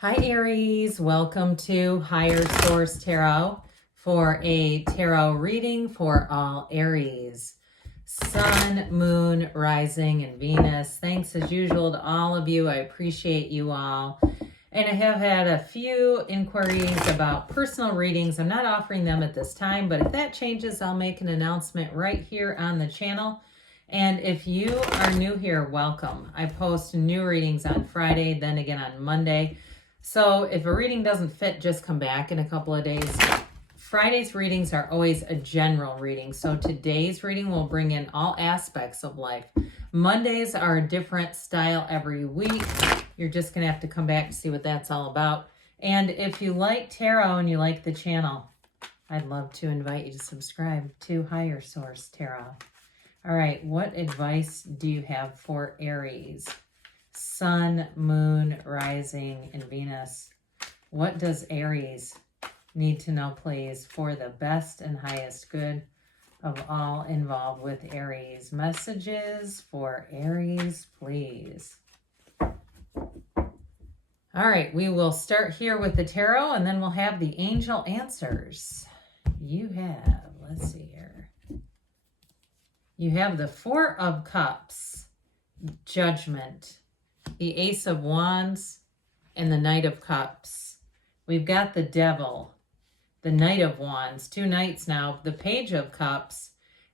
Hi Aries, welcome to Higher Source Tarot for a tarot reading for all Aries. Sun, Moon, Rising, and Venus. Thanks as usual to all of you. I appreciate you all. And I have had a few inquiries about personal readings. I'm not offering them at this time, but if that changes, I'll make an announcement right here on the channel. And if you are new here, welcome. I post new readings on Friday, then again on Monday. So if a reading doesn't fit, just come back in a couple of days. Friday's readings are always a general reading. So today's reading will bring in all aspects of life. Mondays are a different style every week. You're just going to have to come back to see what that's all about. And if you like tarot and you like the channel, I'd love to invite you to subscribe to Higher Source Tarot. All right, what advice do you have for Aries? Sun, Moon, Rising, and Venus. What does Aries need to know, please, for the best and highest good of all involved with Aries? Messages for Aries, please. All right, we will start here with the tarot, and then we'll have the angel answers. You have, let's see here. You have the Four of Cups, Judgment, the Ace of Wands, and the Knight of Cups. We've got the Devil, the Knight of Wands, two Knights now, the Page of Cups,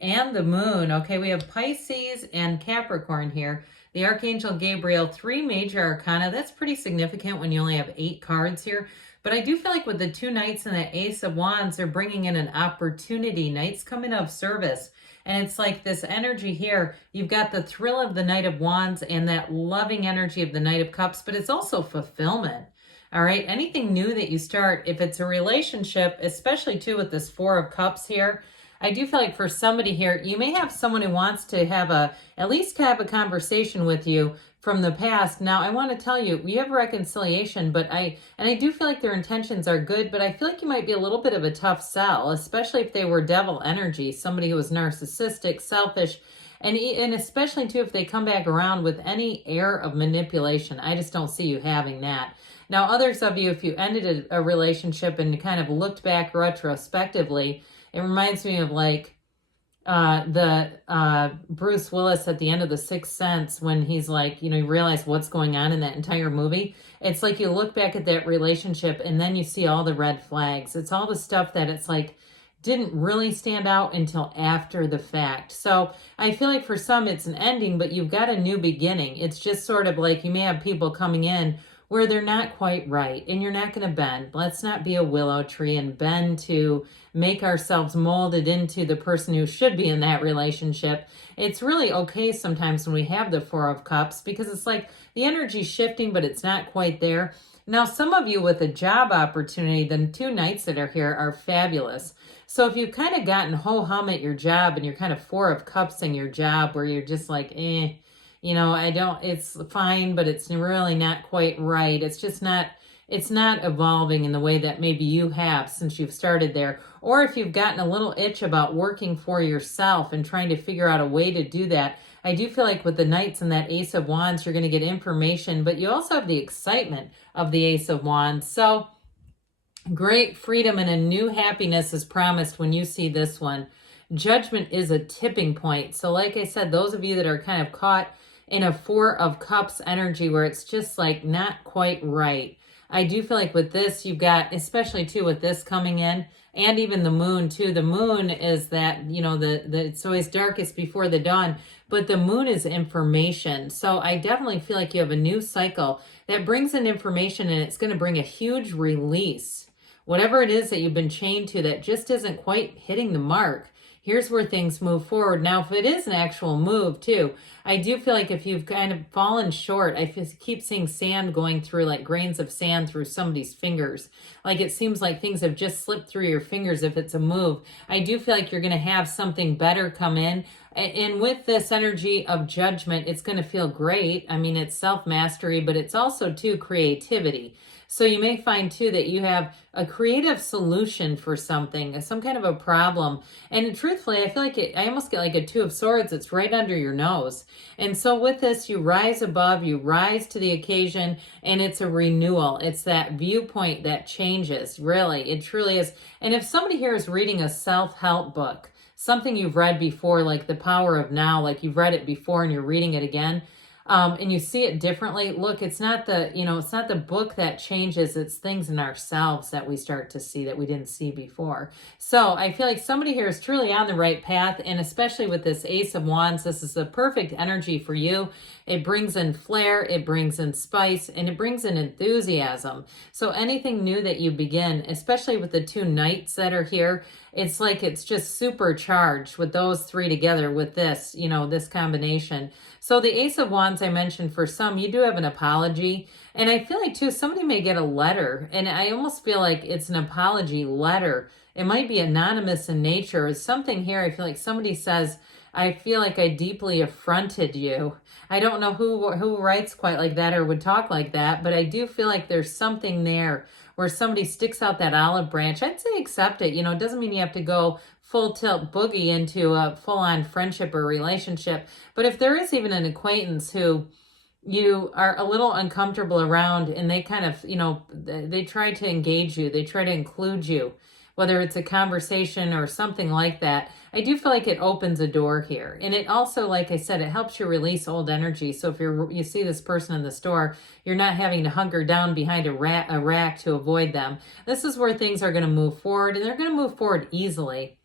and the Moon. Okay, we have Pisces and Capricorn here. The Archangel Gabriel, three major arcana. That's pretty significant when you only have 8 cards here. But I do feel like with the two Knights and the Ace of Wands, they're bringing in an opportunity. Knights come in of service. And it's like this energy here. You've got the thrill of the Knight of Wands and that loving energy of the Knight of Cups, but it's also fulfillment. All right, anything new that you start, if it's a relationship, especially too with this Four of Cups here, I do feel like for somebody here, you may have someone who wants to have at least have a conversation with you from the past. Now, I want to tell you, we have reconciliation, but I do feel like their intentions are good, but I feel like you might be a little bit of a tough sell, especially if they were devil energy, somebody who was narcissistic, selfish, and especially too if they come back around with any air of manipulation. I just don't see you having that. Now, others of you, if you ended a relationship and kind of looked back retrospectively, it reminds me of like Bruce Willis at the end of The Sixth Sense when he's like, you realize what's going on in that entire movie. It's like you look back at that relationship and then you see all the red flags. It's all the stuff that it's like didn't really stand out until after the fact. So I feel like for some it's an ending, but you've got a new beginning. It's just sort of like you may have people coming in where they're not quite right, and you're not going to bend. Let's not be a willow tree and bend to make ourselves molded into the person who should be in that relationship. It's really okay sometimes when we have the Four of Cups because it's like the energy's shifting, but it's not quite there. Now, some of you with a job opportunity, the two Knights that are here are fabulous. So if you've kind of gotten ho-hum at your job and you're kind of Four of Cups in your job where you're just like, it's fine, but it's really not quite right. It's just not, it's not evolving in the way that maybe you have since you've started there. Or if you've gotten a little itch about working for yourself and trying to figure out a way to do that, I do feel like with the Knights and that Ace of Wands, you're going to get information, but you also have the excitement of the Ace of Wands. So great freedom and a new happiness is promised when you see this one. Judgment is a tipping point. So like I said, those of you that are kind of caught in a Four of Cups energy where it's just like not quite right. I do feel like with this, you've got, especially too with this coming in, and even the Moon too. The Moon is that, it's always darkest before the dawn, but the Moon is information. So I definitely feel like you have a new cycle that brings in information and it's going to bring a huge release. Whatever it is that you've been chained to that just isn't quite hitting the mark. Here's where things move forward. Now, if it is an actual move too, I do feel like if you've kind of fallen short, I keep seeing sand going through, like grains of sand through somebody's fingers. Like it seems like things have just slipped through your fingers if it's a move. I do feel like you're going to have something better come in. And with this energy of judgment, it's going to feel great. I mean, it's self-mastery, but it's also too creativity. So you may find too that you have a creative solution for something, some kind of a problem. And truthfully, I feel like I almost get like a Two of Swords. It's right under your nose. And so with this, you rise above, you rise to the occasion, and it's a renewal. It's that viewpoint that changes, really. It truly is. And if somebody here is reading a self-help book, something you've read before, like The Power of Now, like you've read it before and you're reading it again, and you see it differently, look, it's not it's not the book that changes, it's things in ourselves that we start to see that we didn't see before. So I feel like somebody here is truly on the right path, and especially with this Ace of Wands, this is the perfect energy for you. It brings in flair, it brings in spice, and it brings in enthusiasm. So anything new that you begin, especially with the two knights that are here, it's like it's just supercharged with those three together with this, this combination. So the Ace of Wands, I mentioned, for some, you do have an apology. And I feel like, too, somebody may get a letter. And I almost feel like it's an apology letter. It might be anonymous in nature. It's something here. I feel like somebody says, I feel like I deeply affronted you. I don't know who writes quite like that or would talk like that, but I do feel like there's something there where somebody sticks out that olive branch. I'd say accept it. It doesn't mean you have to go full tilt boogie into a full-on friendship or relationship. But if there is even an acquaintance who you are a little uncomfortable around and they kind of, they try to engage you, they try to include you, whether it's a conversation or something like that, I do feel like it opens a door here. And it also, like I said, it helps you release old energy. So if you see this person in the store, you're not having to hunker down behind a rack to avoid them. This is where things are going to move forward, and they're going to move forward easily.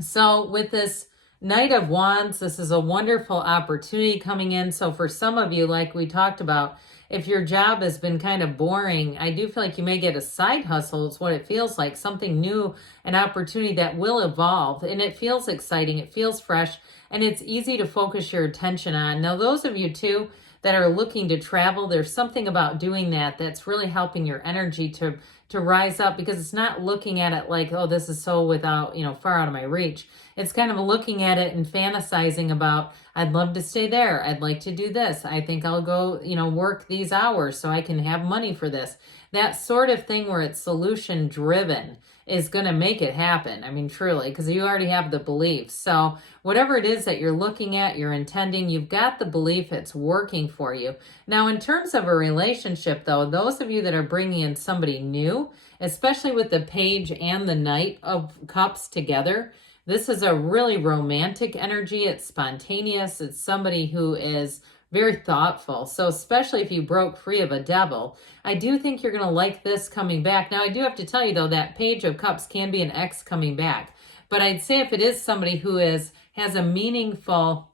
So with this Knight of Wands, this is a wonderful opportunity coming in. So for some of you, like we talked about, if your job has been kind of boring, I do feel like you may get a side hustle. It's what it feels like, something new, an opportunity that will evolve. And it feels exciting, it feels fresh, and it's easy to focus your attention on. Now, those of you too that are looking to travel, there's something about doing that that's really helping your energy to rise up, because it's not looking at it like, oh, this is so without, far out of my reach. It's kind of looking at it and fantasizing about, I'd love to stay there. I'd like to do this. I think I'll go, work these hours so I can have money for this. That sort of thing where it's solution driven is going to make it happen. I mean, truly, because you already have the belief. So whatever it is that you're looking at, you're intending, you've got the belief, it's working for you. Now, in terms of a relationship, though, those of you that are bringing in somebody new, especially with the Page and the Knight of Cups together, this is a really romantic energy. It's spontaneous. It's somebody who is very thoughtful. So especially if you broke free of a devil, I do think you're going to like this coming back. Now, I do have to tell you, though, that Page of Cups can be an ex coming back. But I'd say if it is somebody who has a meaningful,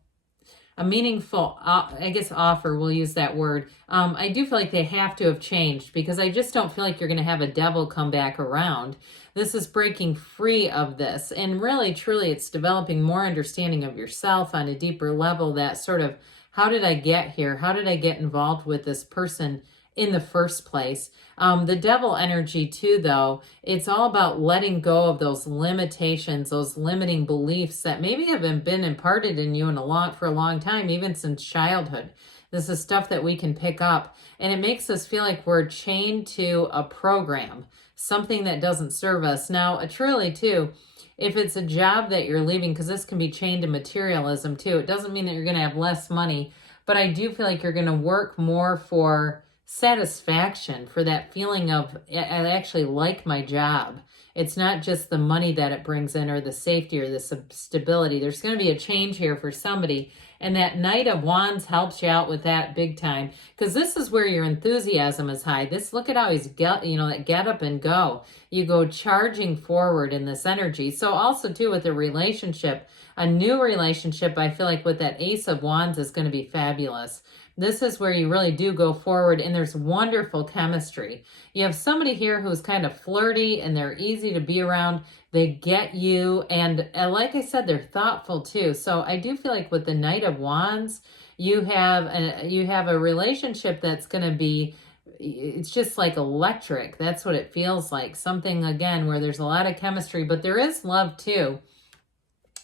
I guess, offer, we'll use that word. I do feel like they have to have changed, because I just don't feel like you're going to have a devil come back around. This is breaking free of this. And really, truly, it's developing more understanding of yourself on a deeper level, that sort of, how did I get here? How did I get involved with this person in the first place? The devil energy too, though, it's all about letting go of those limitations, those limiting beliefs that maybe have been imparted in you for a long time, even since childhood. This is stuff that we can pick up, and it makes us feel like we're chained to a program, something that doesn't serve us. Now, truly too, if it's a job that you're leaving, because this can be chained to materialism too, it doesn't mean that you're going to have less money, but I do feel like you're going to work more for satisfaction, for that feeling of, I actually like my job. It's not just the money that it brings in, or the safety, or the stability. There's going to be a change here for somebody. And that Knight of Wands helps you out with that big time, because this is where your enthusiasm is high. Look at how he's that get up and go. You go charging forward in this energy. So also too, with a relationship, a new relationship, I feel like with that Ace of Wands is going to be fabulous. This is where you really do go forward, and there's wonderful chemistry. You have somebody here who's kind of flirty, and they're easy to be around. They get you, and like I said, they're thoughtful too. So I do feel like with the Knight of Wands, you have a relationship that's going to be, it's just like electric. That's what it feels like. Something, again, where there's a lot of chemistry, but there is love too.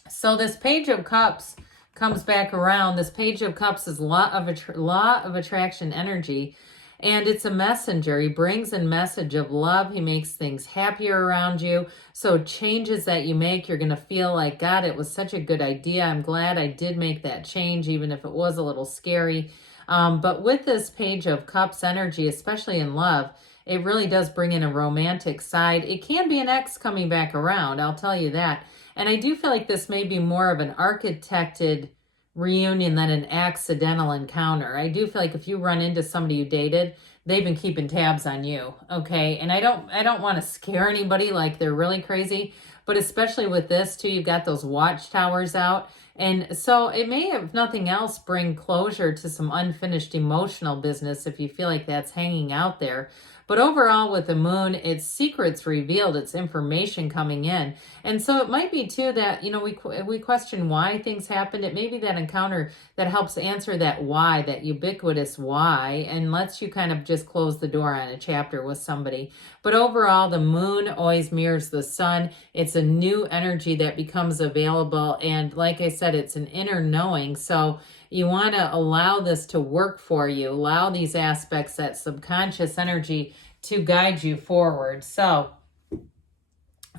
So this Page of Cups comes back around. This Page of Cups is law of attraction energy, and it's a messenger. He brings in message of love. He makes things happier around you. So changes that you make, you're going to feel like, God, it was such a good idea. I'm glad I did make that change, even if it was a little scary. But with this Page of Cups energy, especially in love, it really does bring in a romantic side. It can be an ex coming back around, I'll tell you that. And I do feel like this may be more of an architected reunion than an accidental encounter. I do feel like if you run into somebody you dated, they've been keeping tabs on you, okay? And I don't want to scare anybody like they're really crazy, but especially with this too, you've got those watchtowers out. And so it may, if nothing else, bring closure to some unfinished emotional business if you feel like that's hanging out there. But overall, with the moon, it's secrets revealed, it's information coming in. And so it might be, too, that, you know, we question why things happened. It may be that encounter that helps answer that why, that ubiquitous why, and lets you kind of just close the door on a chapter with somebody. But overall, the moon always mirrors the sun. It's a new energy that becomes available. And like I said, it's an inner knowing. So you want to allow this to work for you, allow these aspects, that subconscious energy, to guide you forward. So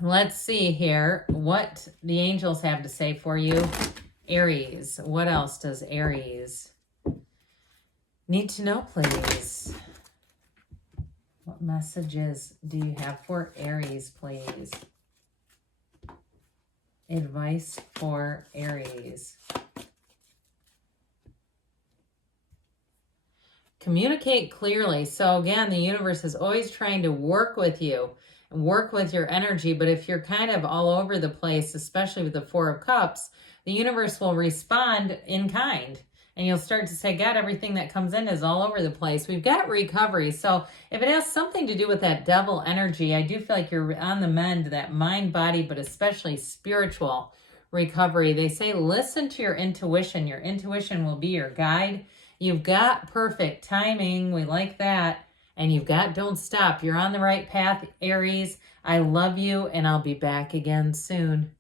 let's see here what the angels have to say for you. Aries, what else does Aries need to know, please? What messages do you have for Aries, please? Advice for Aries. Communicate clearly. So again, the universe is always trying to work with you, work with your energy. But if you're kind of all over the place, especially with the Four of Cups, the universe will respond in kind. And you'll start to say, God, everything that comes in is all over the place. We've got recovery. So if it has something to do with that devil energy, I do feel like you're on the mend, that mind, body, but especially spiritual recovery. They say, listen to your intuition. Your intuition will be your guide. You've got perfect timing. We like that. And you've got don't stop. You're on the right path, Aries. I love you, and I'll be back again soon.